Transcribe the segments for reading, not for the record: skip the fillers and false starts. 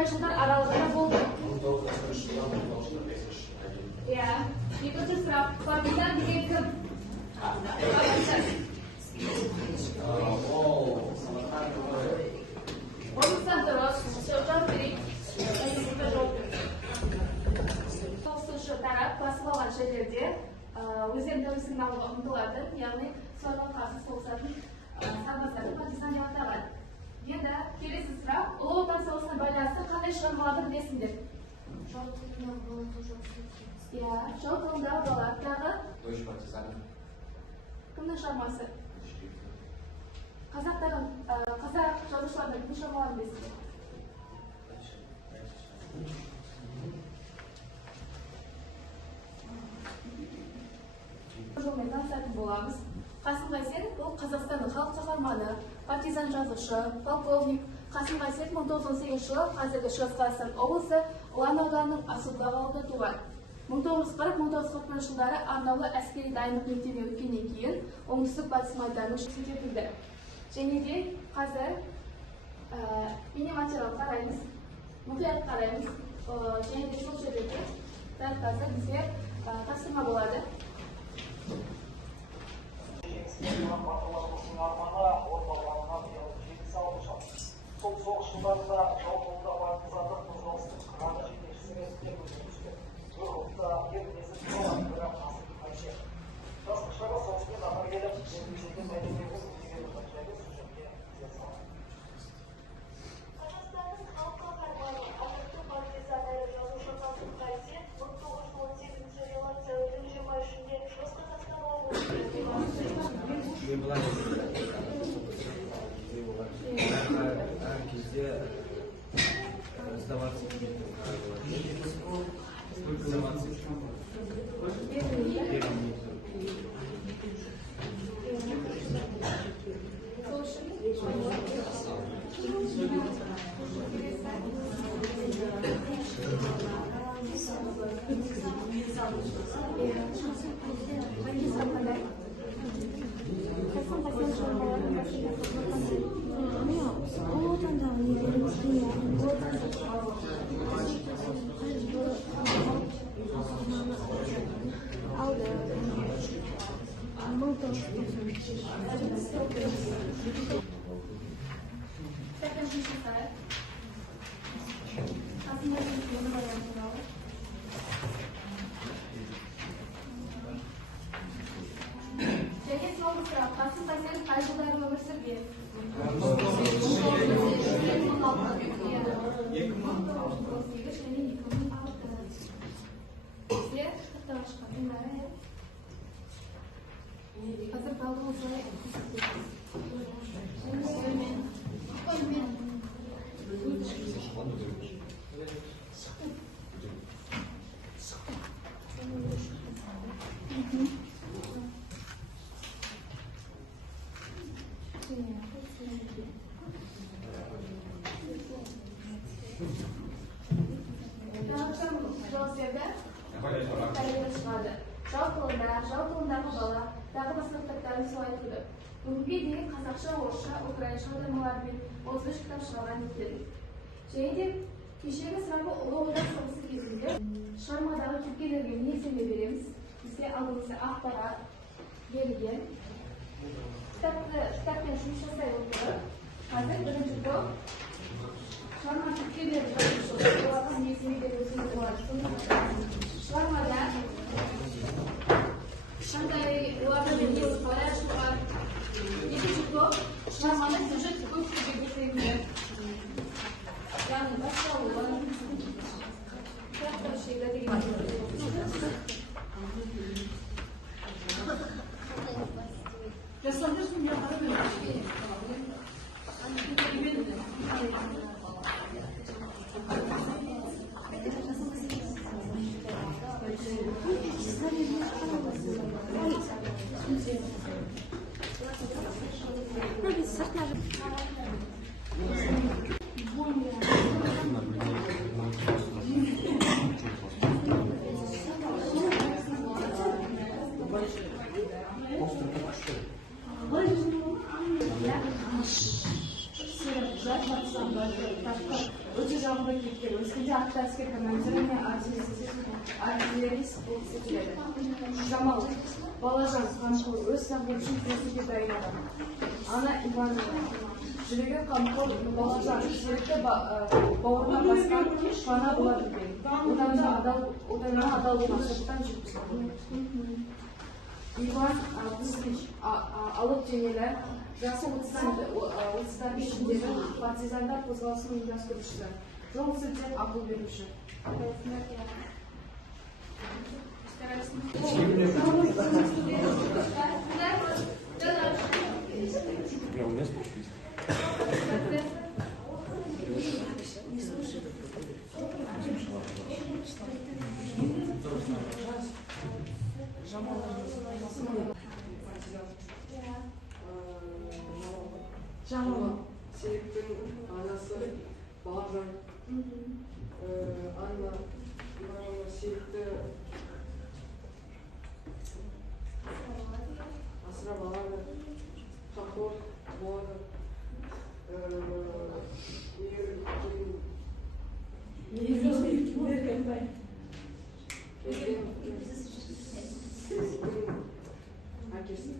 қай жылдар аралығында болды? 1943 жылдан 1945 жылға. Иә. Екінші сұрақ. Партизан деген кім? Ол Самарқан Орныңыздан тұрып, жауап берейік. Соғысушы тарап басып алған жерлерде өздерінің тәуелсіздігін алуға ұмтылады, яғни соларға қарсы соғысатын сарбаздарды партизан деп аталады. Енді келесі сұрақ. Ұлы Отан соғысына байланысты қандай шығармаларды білесіңдер? Иә, жау тылындағы бала. Тағы? Дойч партизаны. Кімнің шығармасы? Қазақ жазушыларының кімнің шығармаларын білесіңдер? Жолмен танысатын боламыз. Қасым Қайсенов бұл Қазақстанның халық қаһарманы, партизан жазушы, полковник. Қасым Қайсенов 1918 жылы қазіргі Шығыс Қазақстан облысы Ұлан ауданының Асылбақ ауылында туған. 1940-1941 жылдары арнаулы әскери дайындық мектебінен өткеннен кейін оңтүстік батыс майданына кетілді. Және де қазір бейнематериал қараймыз, мұқият қараймыз, және де сол жердегі заттарды бізге тапсырма болады. Сол соғыс жылдарында жау тылында партизандық қозғалыстың қырағы жетекшісі ретінде көрсетілген. Бір ұлтта ертесі болған бірақ асыл қайшы. Жастықшыларға соғыспен қатар келіп, жергілікті мәдениетті көптеген жайлы сюжетке зер салады. Қазақстанның халық қаһарманы, атақты партизан әрі жазушы Қасым Қайсенов 1918 жылы сәуірдің 23-інде Шығыс Қазақстан облысында сдаваться сколько сдаваться? Және соңғы сұрақ. Қасым Қайсенов қай жылдары өмір сүрген? 1918 және 2006. Бізде қыртаға шыққан бәрі. Қазір балды осылай жау тылындағы бала, тағы басқа кітаптарын солай айтылды. Бүгінге дейін қазақша, орысша, украинша аудармаларымен 33 кітап шығарған екен. Және де кешегі сұрағы ұлы отан соғысы кезінде шығармадағы кейіпкерлерге негіздеме береміз. Бізде алдымызда ақпарат берілген. Кітаппен жұмыс жасай отырып, қазір бірінші топ шығарма кейіпкерлерді оларға негіздеме беруіміз болады. Шығармада қандай олардың негізі қалай ашылған. Екінші топ шығарманың сюжет көптеген бөлімдер. Яғни басталуы, трактор шегі деген. Жасандырсың я қарап жағында кейіпкер өскенде атты әскер командирі мен артиллерист болып секіледі. Жамал, балажан, қамқор, өз тағдыры үшін күресуге дайын адам. Ана Иванова, жүрегі қамқор, балажан, серікті бауырына басқан пана бола білген. Отанына адал мақсаттан жүргізген. Иван Кузьмич, алып денелі, жасы 30-дар ішіндегі партизандар қозғалысын ұйымдастырушысы, жол сілтеп ақыл беруші. Жамал, Серіктің анасы Балажан, Анна Иванова, Серікті асырап алады, қамқор болады. Әкесі.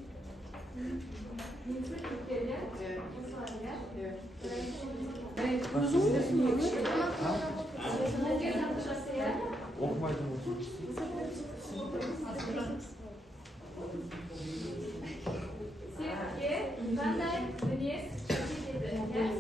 Серікке қандай мінез жетеді?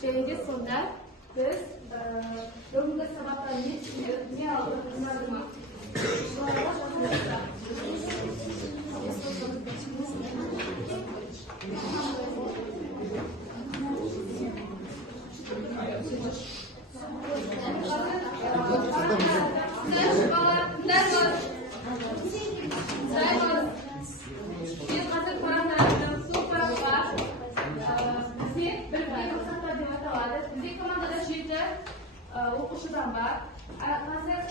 Және сонда біз бүгінгі сабақтан не алдық, ұнады ма? Оқушыдан бар. Қазір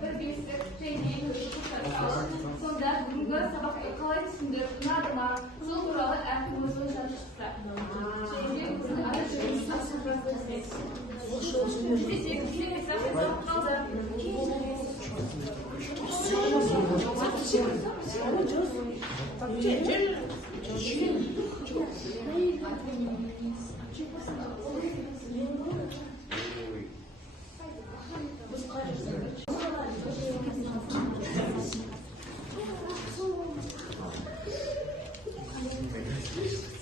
бір бестік және сонда бүгінгі сабақты қалай түсіндіріп, ұнады ма? Сол туралы әркім өз ойынан шықса. Және біздің ара жүргізіп Thank you.